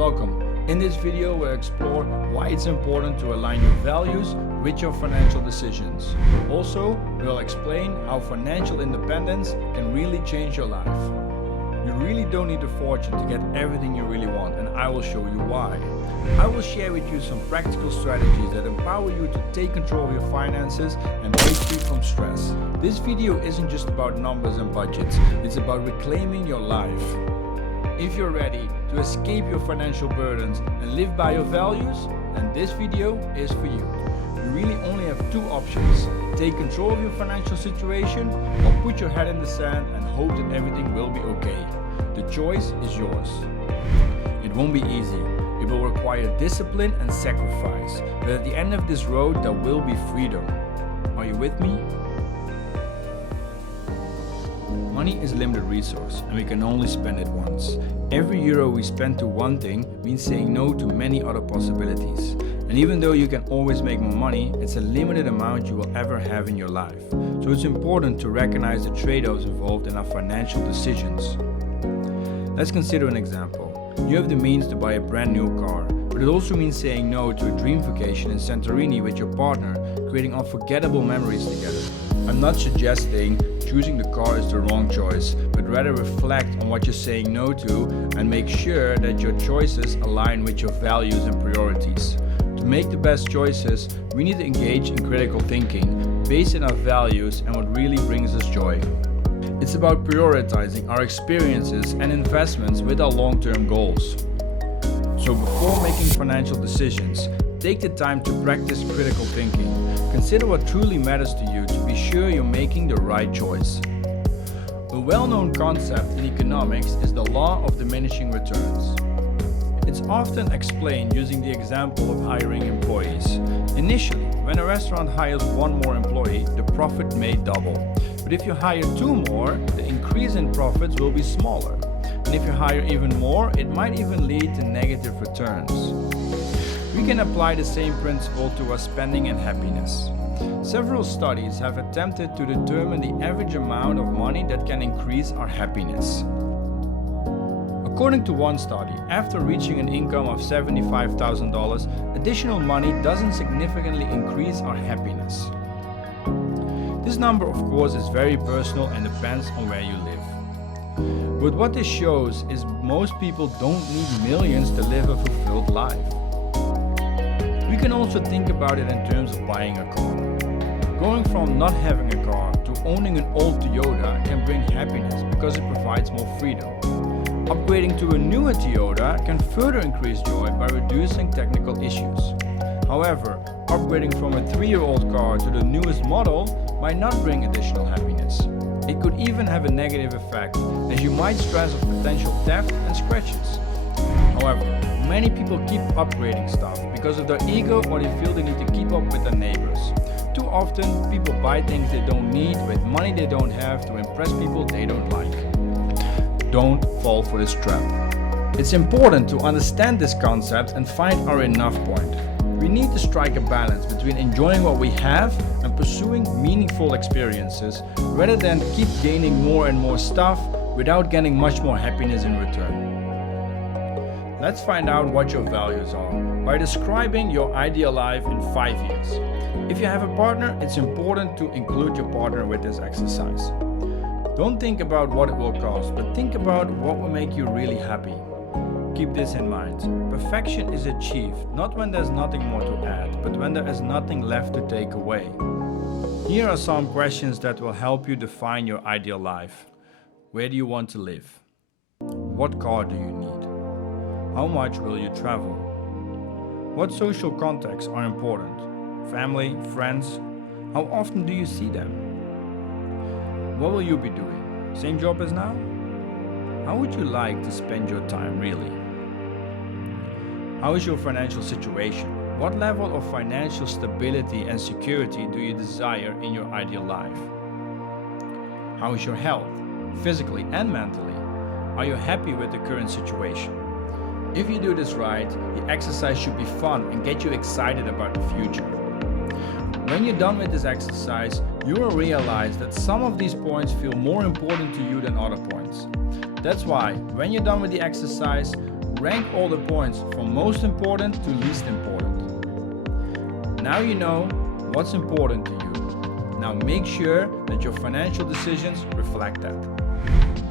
Welcome. In this video we'll explore why it's important to align your values with your financial decisions. Also, we'll explain how financial independence can really change your life. You really don't need a fortune to get everything you really want, and I will show you why. I will share with you some practical strategies that empower you to take control of your finances and break free from stress. This video isn't just about numbers and budgets, it's about reclaiming your life. If you're ready to escape your financial burdens and live by your values, then this video is for you. You really only have two options: take control of your financial situation, or put your head in the sand and hope that everything will be okay. The choice is yours. It won't be easy. It will require discipline and sacrifice, but at the end of this road there will be freedom. Are you with me? Money is a limited resource and we can only spend it once. Every euro we spend to one thing means saying no to many other possibilities. And even though you can always make more money, it's a limited amount you will ever have in your life. So it's important to recognize the trade-offs involved in our financial decisions. Let's consider an example. You have the means to buy a brand new car, but it also means saying no to a dream vacation in Santorini with your partner, creating unforgettable memories together. I'm not suggesting choosing the car is the wrong choice, but rather reflect on what you're saying no to and make sure that your choices align with your values and priorities. To make the best choices, we need to engage in critical thinking, based on our values and what really brings us joy. It's about prioritizing our experiences and investments with our long-term goals. So before making financial decisions, take the time to practice critical thinking. Consider what truly matters to you to be sure you're making the right choice. A well-known concept in economics is the law of diminishing returns. It's often explained using the example of hiring employees. Initially, when a restaurant hires one more employee, the profit may double. But if you hire two more, the increase in profits will be smaller. And if you hire even more, it might even lead to negative returns. We can apply the same principle to our spending and happiness. Several studies have attempted to determine the average amount of money that can increase our happiness. According to one study, after reaching an income of $75,000, additional money doesn't significantly increase our happiness. This number, of course, is very personal and depends on where you live. But what this shows is most people don't need millions to live a fulfilled life. We can also think about it in terms of buying a car. Going from not having a car to owning an old Toyota can bring happiness because it provides more freedom. Upgrading to a newer Toyota can further increase joy by reducing technical issues. However, upgrading from a 3-year-old car to the newest model might not bring additional happiness. It could even have a negative effect, as you might stress of potential theft and scratches. However, many people keep upgrading stuff because of their ego, or they feel they need to keep up with their neighbors. Too often, people buy things they don't need with money they don't have to impress people they don't like. Don't fall for this trap. It's important to understand this concept and find our enough point. We need to strike a balance between enjoying what we have and pursuing meaningful experiences, rather than keep gaining more and more stuff without getting much more happiness in return. Let's find out what your values are by describing your ideal life in 5 years. If you have a partner, it's important to include your partner with this exercise. Don't think about what it will cost, but think about what will make you really happy. Keep this in mind. Perfection is achieved not when there's nothing more to add, but when there is nothing left to take away. Here are some questions that will help you define your ideal life. Where do you want to live? What car do you need? How much will you travel? What social contacts are important? Family, friends? How often do you see them? What will you be doing? Same job as now? How would you like to spend your time really? How is your financial situation? What level of financial stability and security do you desire in your ideal life? How is your health, physically and mentally? Are you happy with the current situation? If you do this right, the exercise should be fun and get you excited about the future. When you're done with this exercise, you will realize that some of these points feel more important to you than other points. That's why, when you're done with the exercise, rank all the points from most important to least important. Now you know what's important to you. Now make sure that your financial decisions reflect that.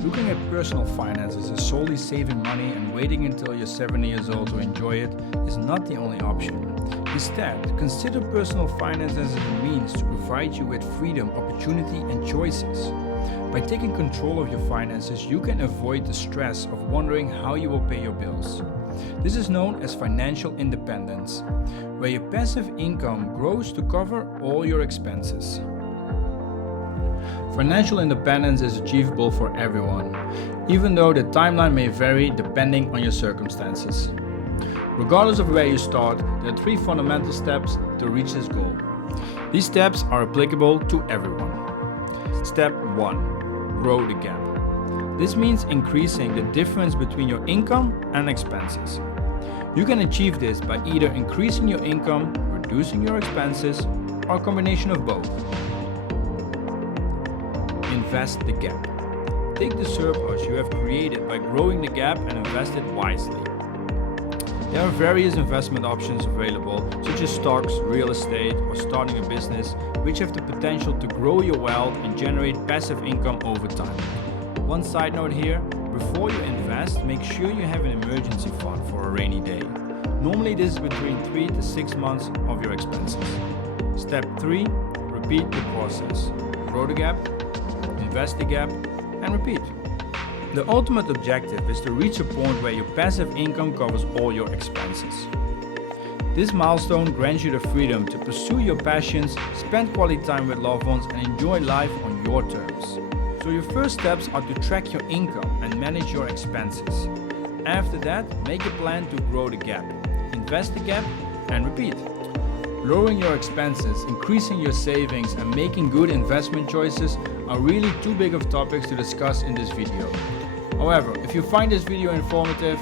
Looking at personal finances as solely saving money and waiting until you're 70 years old to enjoy it is not the only option. Instead, consider personal finance as a means to provide you with freedom, opportunity, and choices. By taking control of your finances, you can avoid the stress of wondering how you will pay your bills. This is known as financial independence, where your passive income grows to cover all your expenses. Financial independence is achievable for everyone, even though the timeline may vary depending on your circumstances. Regardless of where you start, there are 3 fundamental steps to reach this goal. These steps are applicable to everyone. Step 1. Grow the gap. This means increasing the difference between your income and expenses. You can achieve this by either increasing your income, reducing your expenses, or a combination of both. Invest the gap. Take the surplus you have created by growing the gap and invest it wisely. There are various investment options available, such as stocks, real estate, or starting a business, which have the potential to grow your wealth and generate passive income over time. One side note here, before you invest, make sure you have an emergency fund for a rainy day. Normally this is between 3 to 6 months of your expenses. Step 3. Repeat the process. Grow the gap, invest the gap, and repeat. The ultimate objective is to reach a point where your passive income covers all your expenses. This milestone grants you the freedom to pursue your passions, spend quality time with loved ones, and enjoy life on your terms. So your first steps are to track your income and manage your expenses. After that, make a plan to grow the gap, invest the gap, and repeat. Lowering your expenses, increasing your savings, and making good investment choices are really too big of topics to discuss in this video. However, if you find this video informative,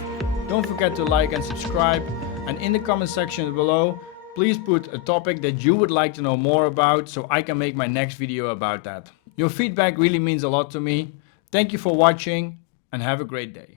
don't forget to like and subscribe, and in the comment section below, please put a topic that you would like to know more about so I can make my next video about that. Your feedback really means a lot to me. Thank you for watching and have a great day.